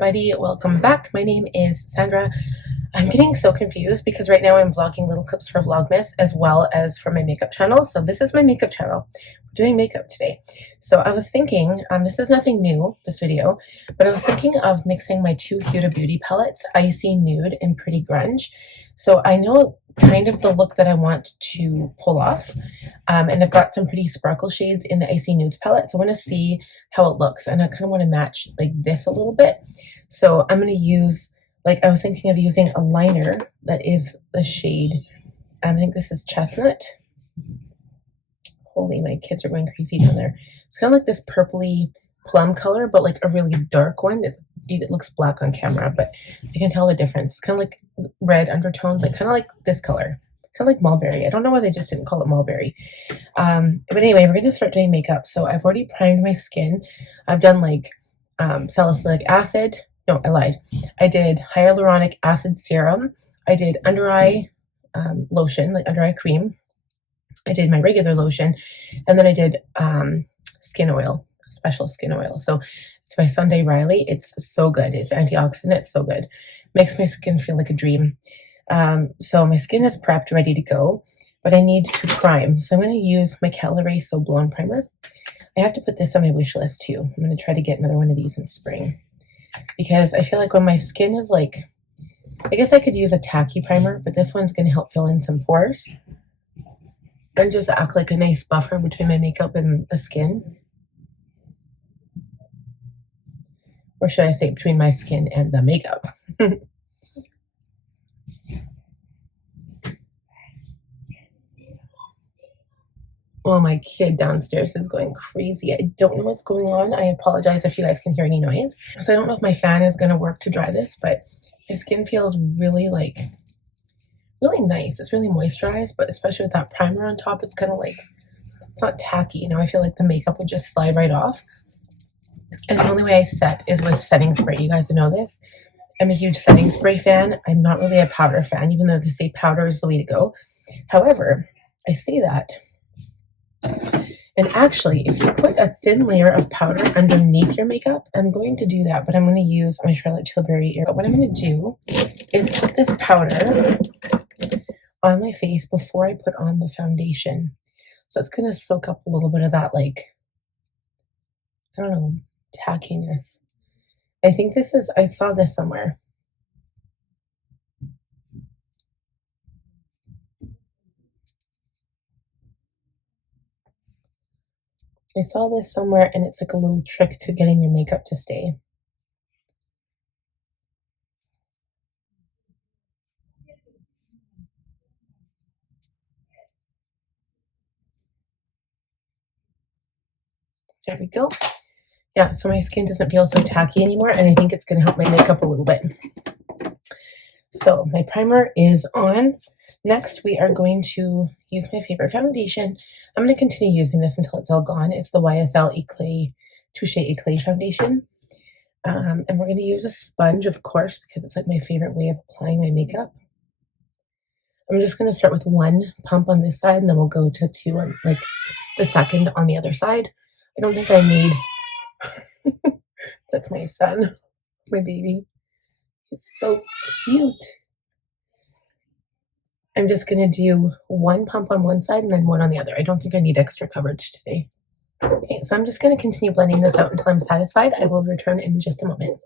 everybody, welcome back. My name is Sandra. I'm getting so confused because right now I'm vlogging little clips for Vlogmas as well as for my makeup channel. So this is my makeup channel. We're doing makeup today. So I was thinking, this is nothing new, this video, but I was thinking of mixing my two Huda Beauty palettes, Icy Nude and Pretty Grunge. So I know kind of the look that I want to pull off. And I've got some pretty sparkle shades in the Icy Nudes palette. So I want to see how it looks. And I kind of want to match like this a little bit. So I'm going to use, like I was thinking of using a liner that is the shade, I think this is Chestnut. Holy, my kids are going crazy down there. It's kind of like this purpley plum color, but like a really dark one. It looks black on camera, but I can tell the difference. It's kind of like red undertones, like kind of like this color. Kind of like mulberry. I don't know why they just didn't call it mulberry. But anyway, we're going to start doing makeup. So I've already primed my skin. I've done like salicylic acid. No, I lied. I did hyaluronic acid serum. I did under eye lotion, like under eye cream. I did my regular lotion. And then I did skin oil, special skin oil. So it's by Sunday Riley. It's so good. It's antioxidant. It's so good. Makes my skin feel like a dream. So my skin is prepped, ready to go, but I need to prime. So I'm going to use my Caliray So Blonde Primer. I have to put this on my wish list too. I'm going to try to get another one of these in spring because I feel like when my skin is like, I guess I could use a tacky primer, but this one's going to help fill in some pores and just act like a nice buffer between my makeup and the skin. Or should I say between my skin and the makeup? Well, my kid downstairs is going crazy. I don't know what's going on. I apologize if you guys can hear any noise. So I don't know if my fan is going to work to dry this, but my skin feels really really nice. It's really moisturized, but especially with that primer on top, it's kind of like, it's not tacky. You know, I feel like the makeup would just slide right off. And the only way I set is with setting spray. You guys know this. I'm a huge setting spray fan. I'm not really a powder fan, even though they say powder is the way to go. However, I say that. And actually, if you put a thin layer of powder underneath your makeup, I'm going to do that, but I'm going to use my Charlotte Tilbury. But what I'm going to do is put this powder on my face before I put on the foundation. So it's going to soak up a little bit of that, like, I don't know, tackiness. I think this is, I saw this somewhere. I saw this somewhere, and it's like a little trick to getting your makeup to stay. There we go. Yeah, so my skin doesn't feel so tacky anymore, and I think it's going to help my makeup a little bit. So my primer is on. Next, we are going to use my favorite foundation. I'm going to continue using this until it's all gone. It's the YSL Eclait, Touche Eclait foundation. And we're going to use a sponge, of course, because it's like my favorite way of applying my makeup. I'm just going to start with one pump on this side, and then we'll go to two on like the second on the other side. I don't think I need... That's my son, my baby. He's so cute. I'm just going to do one pump on one side and then one on the other. I don't think I need extra coverage today. Okay, so I'm just going to continue blending this out until I'm satisfied. I will return in just a moment.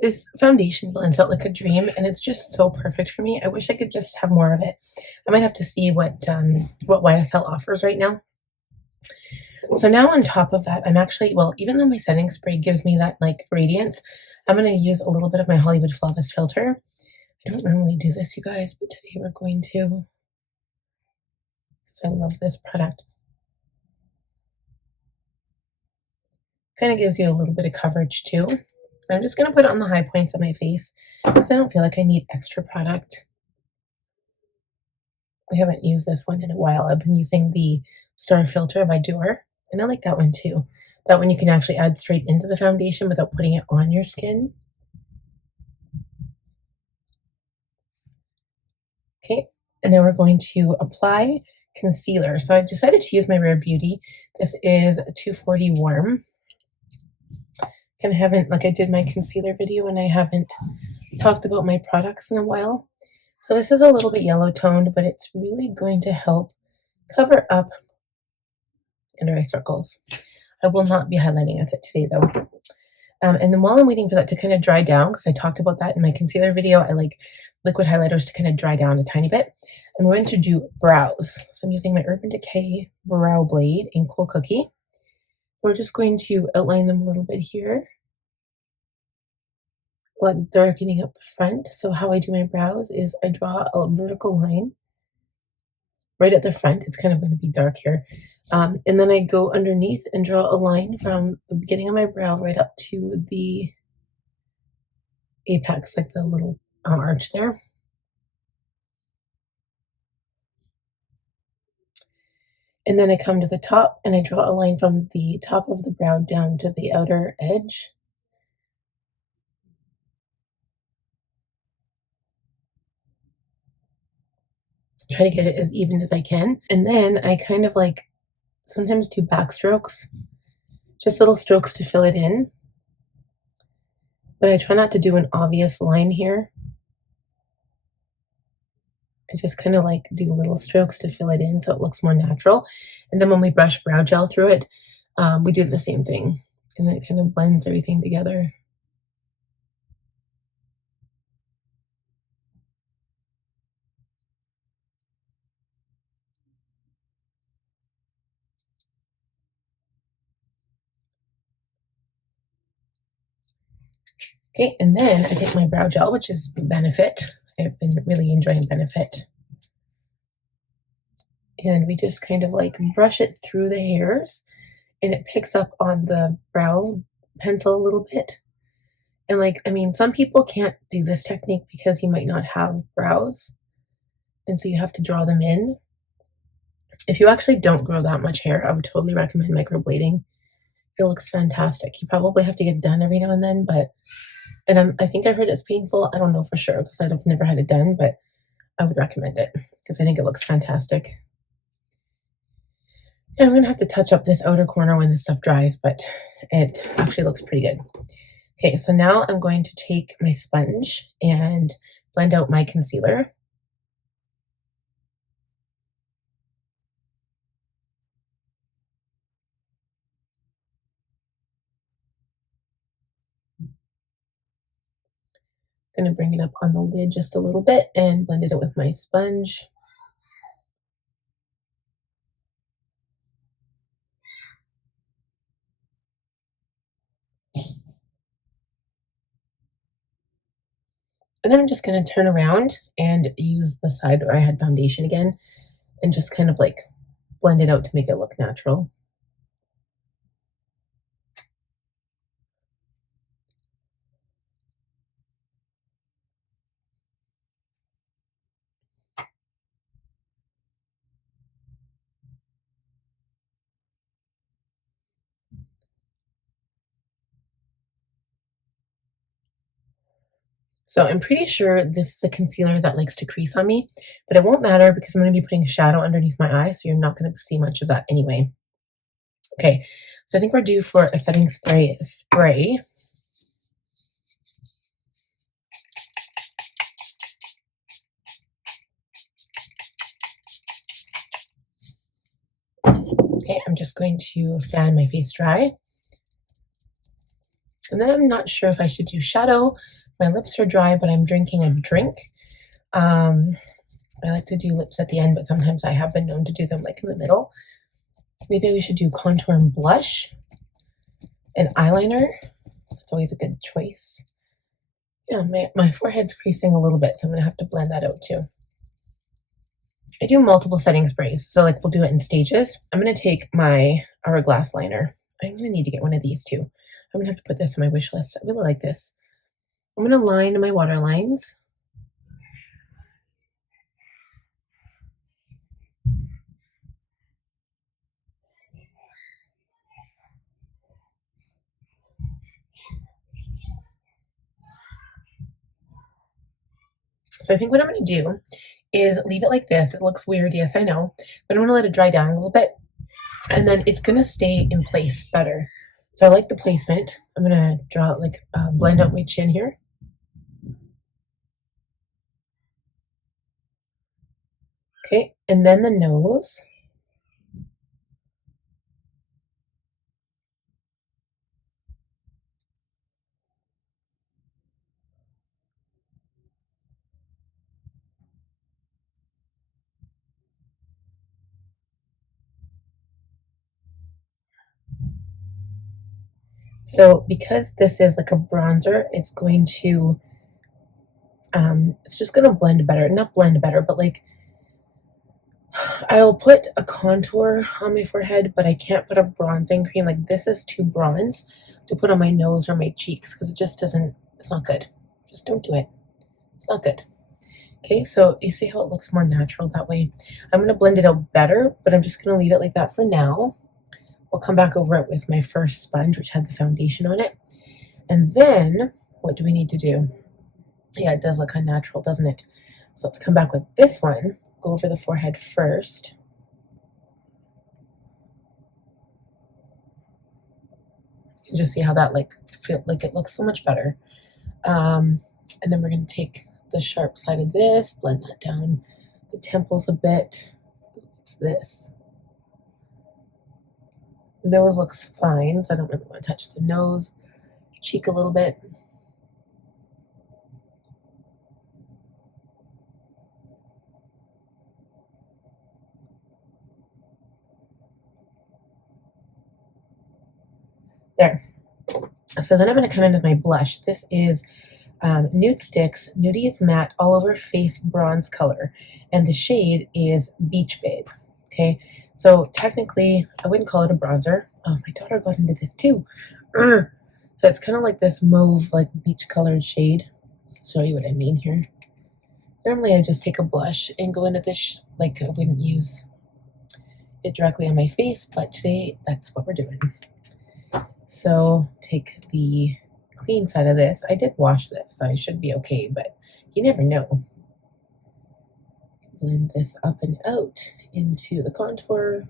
This foundation blends out like a dream, and it's just so perfect for me. I wish I could just have more of it. I might have to see what YSL offers right now. So now on top of that, I'm actually, well, even though my setting spray gives me that like radiance, I'm going to use a little bit of my Hollywood Flawless filter. I don't normally do this, you guys, but today we're going to, because I love this product. Kind of gives you a little bit of coverage too. I'm just going to put it on the high points of my face because I don't feel like I need extra product. I haven't used this one in a while. I've been using the Star Filter by Dior, and I like that one too. That one you can actually add straight into the foundation without putting it on your skin. Okay, and then we're going to apply concealer. So I decided to use my Rare Beauty. This is 240 Warm. And I haven't, like I did my concealer video and I haven't talked about my products in a while. So this is a little bit yellow toned, but it's really going to help cover up under eye circles. I will not be highlighting with it today though. And then while I'm waiting for that to kind of dry down, because I talked about that in my concealer video, I like liquid highlighters to kind of dry down a tiny bit. I'm going to do brows. So I'm using my Urban Decay Brow Blade in Cool Cookie. We're just going to outline them a little bit here, like darkening up the front. So how I do my brows is I draw a vertical line right at the front. It's kind of going to be dark here. And then I go underneath and draw a line from the beginning of my brow right up to the apex, like the little arch there. And then I come to the top and I draw a line from the top of the brow down to the outer edge. Try to get it as even as I can. And then I kind of like sometimes do back strokes, just little strokes to fill it in. But I try not to do an obvious line here. I just kind of like do little strokes to fill it in so it looks more natural. And then when we brush brow gel through it, we do the same thing. And then it kind of blends everything together. Okay, and then I take my brow gel, which is Benefit. I've been really enjoying Benefit. And we just kind of like brush it through the hairs and it picks up on the brow pencil a little bit. And like, I mean, some people can't do this technique because you might not have brows. And so you have to draw them in. If you actually don't grow that much hair, I would totally recommend microblading. It looks fantastic. You probably have to get it done every now and then, but, and I think I heard it's painful. I don't know for sure because I've never had it done, but I would recommend it because I think it looks fantastic. I'm going to have to touch up this outer corner when this stuff dries, but it actually looks pretty good. Okay, so now I'm going to take my sponge and blend out my concealer. I'm going to bring it up on the lid just a little bit and blend it out with my sponge. And then I'm just going to turn around and use the side where I had foundation again and just kind of like blend it out to make it look natural. So I'm pretty sure this is a concealer that likes to crease on me, but it won't matter because I'm going to be putting shadow underneath my eye, so you're not going to see much of that anyway. Okay, so I think we're due for a setting spray. Okay, I'm just going to fan my face dry. And then I'm not sure if I should do shadow. My lips are dry, but I'm drinking a drink. I like to do lips at the end, but sometimes I have been known to do them like in the middle. Maybe we should do contour and blush and eyeliner. That's always a good choice. Yeah, my forehead's creasing a little bit, so I'm going to have to blend that out too. I do multiple setting sprays, so like we'll do it in stages. I'm going to take my Hourglass liner. I'm going to need to get one of these too. I'm going to have to put this on my wish list. I really like this. I'm going to line my water lines. So I think what I'm going to do is leave it like this. It looks weird, yes, I know, but I'm going to let it dry down a little bit, and then it's going to stay in place better. So I like the placement. I'm gonna draw like blend out my chin here. Okay, and then the nose. So because this is like a bronzer, it's going to, it's just gonna blend better. Not blend better, but like, I'll put a contour on my forehead, but I can't put a bronzing cream. Like this is too bronze to put on my nose or my cheeks because it just doesn't, it's not good. Just don't do it. It's not good. Okay, so you see how it looks more natural that way? I'm gonna blend it out better, but I'm just gonna leave it like that for now. We'll come back over it with my first sponge, which had the foundation on it. And then, what do we need to do? Yeah, it does look unnatural, doesn't it? So let's come back with this one. Go over the forehead first. You can just see how that like feel like it looks so much better. And then we're going to take the sharp side of this, blend that down the temples a bit. It's this. The nose looks fine, so I don't really want to touch the nose. Cheek a little bit. There. So then I'm going to come in with my blush. This is Nudestix Nudies Matte All Over Face Bronze Color. And the shade is Beach Babe. Okay, so technically, I wouldn't call it a bronzer. Oh, my daughter got into this too. So it's kind of like this mauve, like beach colored shade. I'll show you what I mean here. Normally, I just take a blush and go into this, like I wouldn't use it directly on my face, but today that's what we're doing. So take the clean side of this. I did wash this, so I should be okay, but you never know. Blend this up and out into the contour.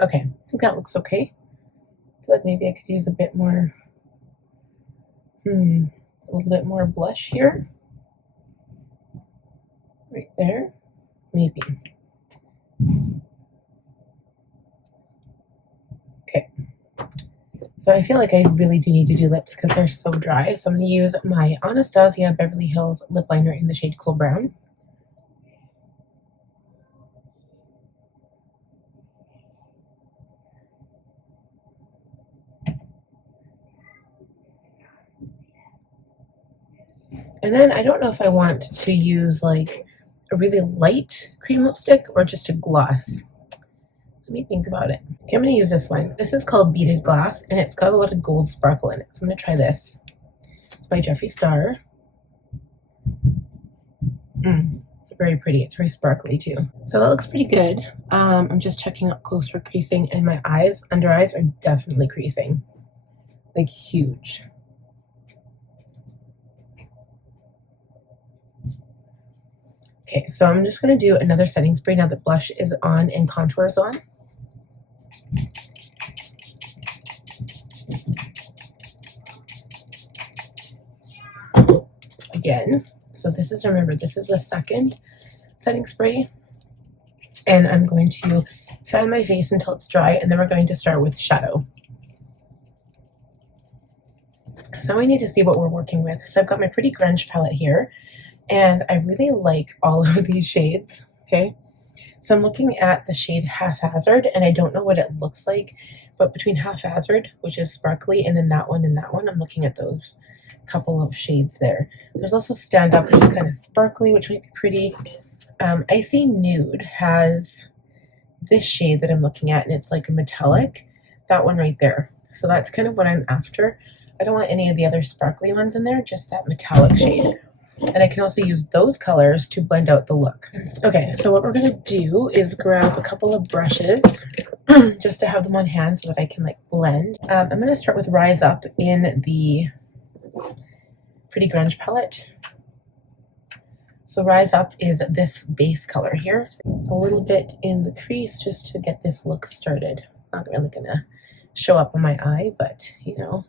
Okay, I think that looks okay. I feel like maybe I could use a bit more, a little bit more blush here. Right there, maybe. Okay, so I feel like I really do need to do lips because they're so dry. So I'm going to use my Anastasia Beverly Hills lip liner in the shade Cool Brown. And then I don't know if I want to use like a really light cream lipstick or just a gloss. Let me think about it. Okay, I'm going to use this one. This is called Beaded Glass, and it's got a lot of gold sparkle in it. So I'm going to try this. It's by Jeffree Star. It's very pretty. It's very sparkly too. So that looks pretty good. I'm just checking up close for creasing, and my eyes, under eyes, are definitely creasing. Like huge. Okay, so I'm just going to do another setting spray now that blush is on and contour is on. Again, so this is, remember, this is the second setting spray. And I'm going to fan my face until it's dry, and then we're going to start with shadow. So we need to see what we're working with. So I've got my Pretty Grunge palette here, and I really like all of these shades, okay? So I'm looking at the shade Haphazard, and I don't know what it looks like, but between Haphazard, which is sparkly, and then that one and that one, I'm looking at those couple of shades there. There's also Stand Up, which is kind of sparkly, which might be pretty. Icy Nude has this shade that I'm looking at, and it's like a metallic, that one right there. So that's kind of what I'm after. I don't want any of the other sparkly ones in there, just that metallic shade. And I can also use those colors to blend out the look. Okay, so what we're going to do is grab a couple of brushes just to have them on hand so that I can like blend. I'm going to start with Rise Up in the Pretty Grunge palette. So Rise Up is this base color here. A little bit in the crease just to get this look started. It's not really going to show up on my eye, but you know,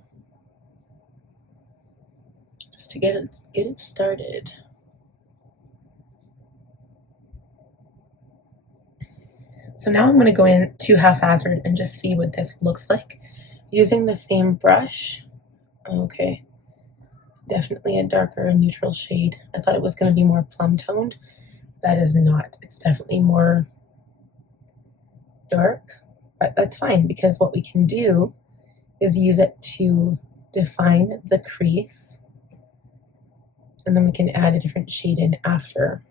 just to get it started. So now I'm going to go in to haphazard and just see what this looks like using the same brush. Okay, definitely a darker neutral shade. I thought it was going to be more plum toned. That is not. It's definitely more dark, but that's fine because what we can do is use it to define the crease, and then we can add a different shade in after.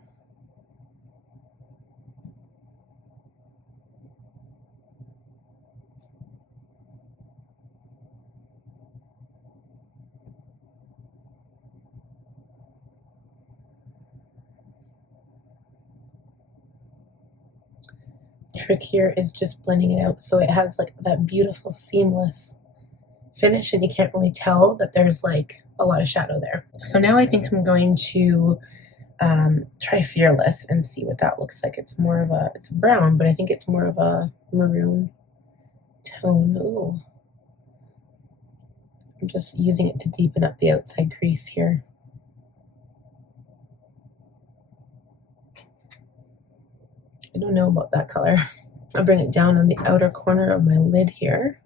Trick here is just blending it out so it has like that beautiful seamless finish, and you can't really tell that there's like a lot of shadow there. So now I think I'm going to try Fearless and see what that looks like. It's more of a, it's brown, but I think it's more of a maroon tone. Ooh. I'm just using it to deepen up the outside crease here. I don't know about that color. I'll bring it down on the outer corner of my lid here.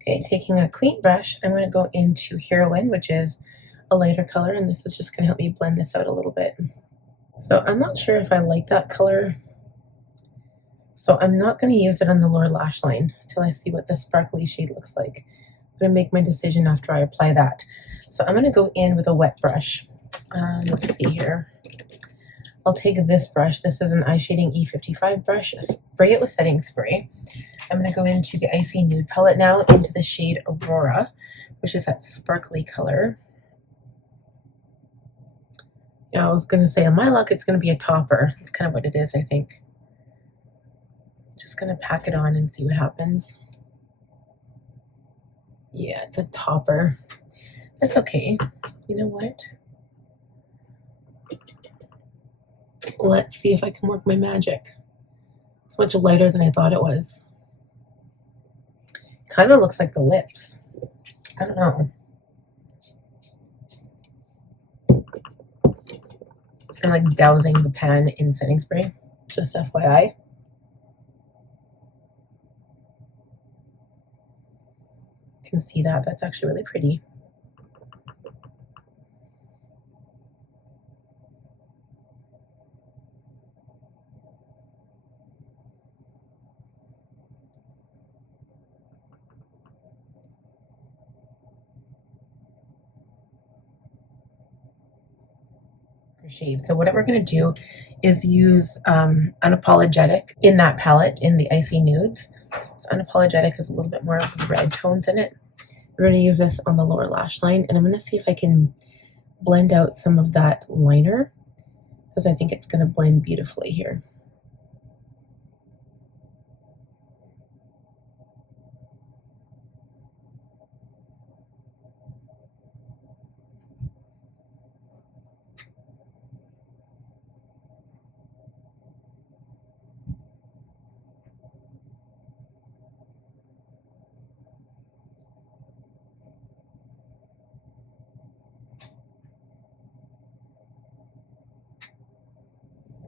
Okay, taking a clean brush, I'm going to go into Heroine, which is a lighter color, and this is just going to help me blend this out a little bit. So I'm not sure if I like that color, so I'm not going to use it on the lower lash line until I see what the sparkly shade looks like. I'm going to make my decision after I apply that. So I'm going to go in with a wet brush. Let's see here. I'll take this brush. This is an eye shading E55 brush. Spray it with setting spray. I'm going to go into the Icy Nude palette now, into the shade Aurora, which is that sparkly color. Yeah, I was going to say, on my luck, it's going to be a topper. That's kind of what it is, I think. Just going to pack it on and see what happens. Yeah, it's a topper. That's okay. You know what? Let's see if I can work my magic. It's much lighter than I thought it was. Kind of looks like the lips. I don't know. I'm like dousing the pan in setting spray, just FYI. You can see that. That's actually really pretty. Shade. So what we're going to do is use Unapologetic in that palette, in the Icy Nudes. So Unapologetic has a little bit more of the red tones in it. We're going to use this on the lower lash line, and I'm going to see if I can blend out some of that liner, because I think it's going to blend beautifully here.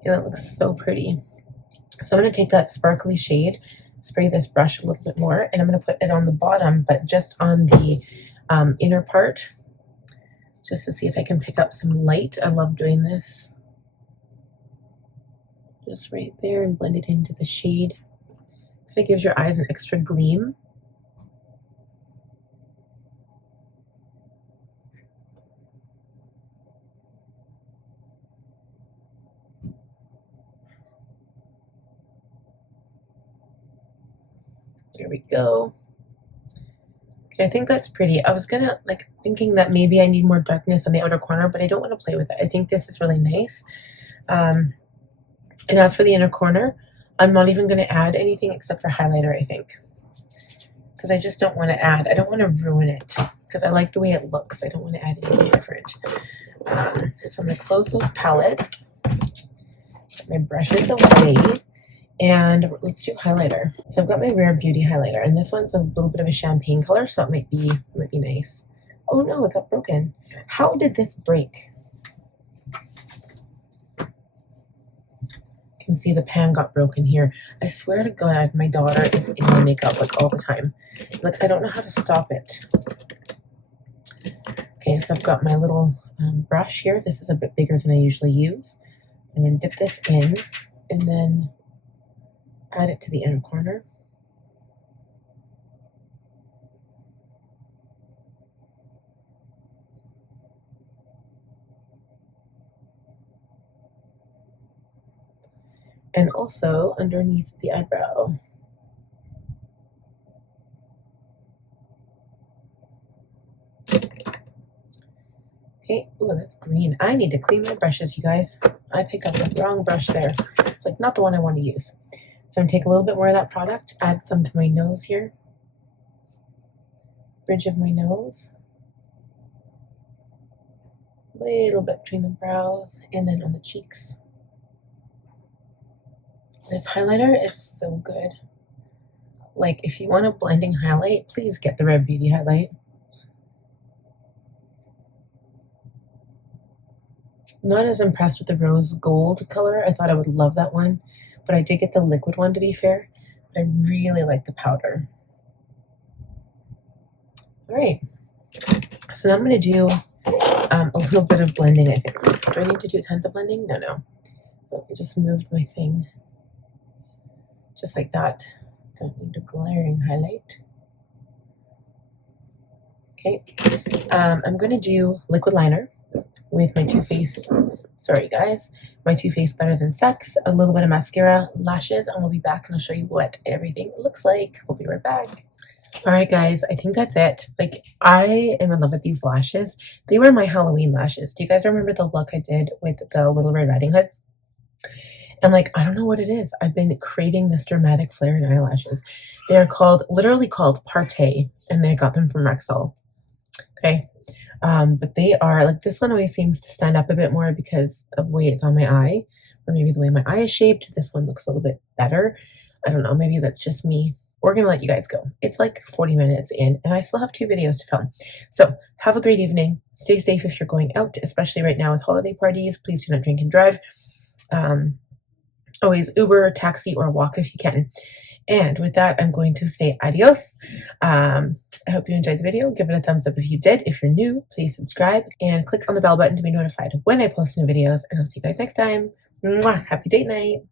And that looks so pretty. So I'm going to take that sparkly shade, spray this brush a little bit more, and I'm going to put it on the bottom, but just on the inner part, just to see if I can pick up some light. I love doing this. Just right there, and blend it into the shade. Kind of gives your eyes an extra gleam. There we go. Okay, I think that's pretty. I was gonna like thinking that maybe I need more darkness on the outer corner, but I don't want to play with it. I think this is really nice. And as for the inner corner, I'm not even going to add anything except for highlighter, I think. Because I just don't want to add. I don't want to ruin it. Because I like the way it looks. I don't want to add anything different. So I'm going to close those palettes. Put my brushes away. And let's do highlighter. So I've got my Rare Beauty highlighter. And this one's a little bit of a champagne color. So it might be nice. Oh no, it got broken. How did this break? Can see the pan got broken here. I swear to God, my daughter is in my makeup like all the time. Like I don't know how to stop it. Okay, so I've got my little brush here. This is a bit bigger than I usually use. I'm going to dip this in and then add it to the inner corner. And also underneath the eyebrow. Okay, oh, that's green. I need to clean my brushes, you guys. I picked up the wrong brush there. It's like not the one I want to use. So I'm going to take a little bit more of that product, add some to my nose here. Bridge of my nose. A little bit between the brows and then on the cheeks. This highlighter is so good. Like, if you want a blending highlight, please get the Rare Beauty highlight. I'm not as impressed with the rose gold color. I thought I would love that one, but I did get the liquid one to be fair. But I really like the powder. All right, so now I'm going to do a little bit of blending, I think. Do I need to do tons of blending? No. Oh, I just moved my thing. Just like that. Don't need a glaring highlight. Okay. I'm going to do liquid liner with my Too Faced, sorry guys, my Too Faced Better Than Sex, a little bit of mascara, lashes, and we'll be back and I'll show you what everything looks like. We'll be right back. All right, guys, I think that's it. Like, I am in love with these lashes. They were my Halloween lashes. Do you guys remember the look I did with the Little Red Riding Hood? And like, I don't know what it is. I've been craving this dramatic flare in eyelashes. They're literally called Partey, and I got them from Rexall. Okay. But they are, like, this one always seems to stand up a bit more because of the way it's on my eye, or maybe the way my eye is shaped. This one looks a little bit better. I don't know. Maybe that's just me. We're going to let you guys go. It's like 40 minutes in, and I still have 2 videos to film. So have a great evening. Stay safe if you're going out, especially right now with holiday parties. Please do not drink and drive. Always Uber, taxi, or walk if you can. And with that, I'm going to say adios. I hope you enjoyed the video. Give it a thumbs up if you did. If you're new, please subscribe and click on the bell button to be notified when I post new videos. And I'll see you guys next time. Mwah! Happy date night.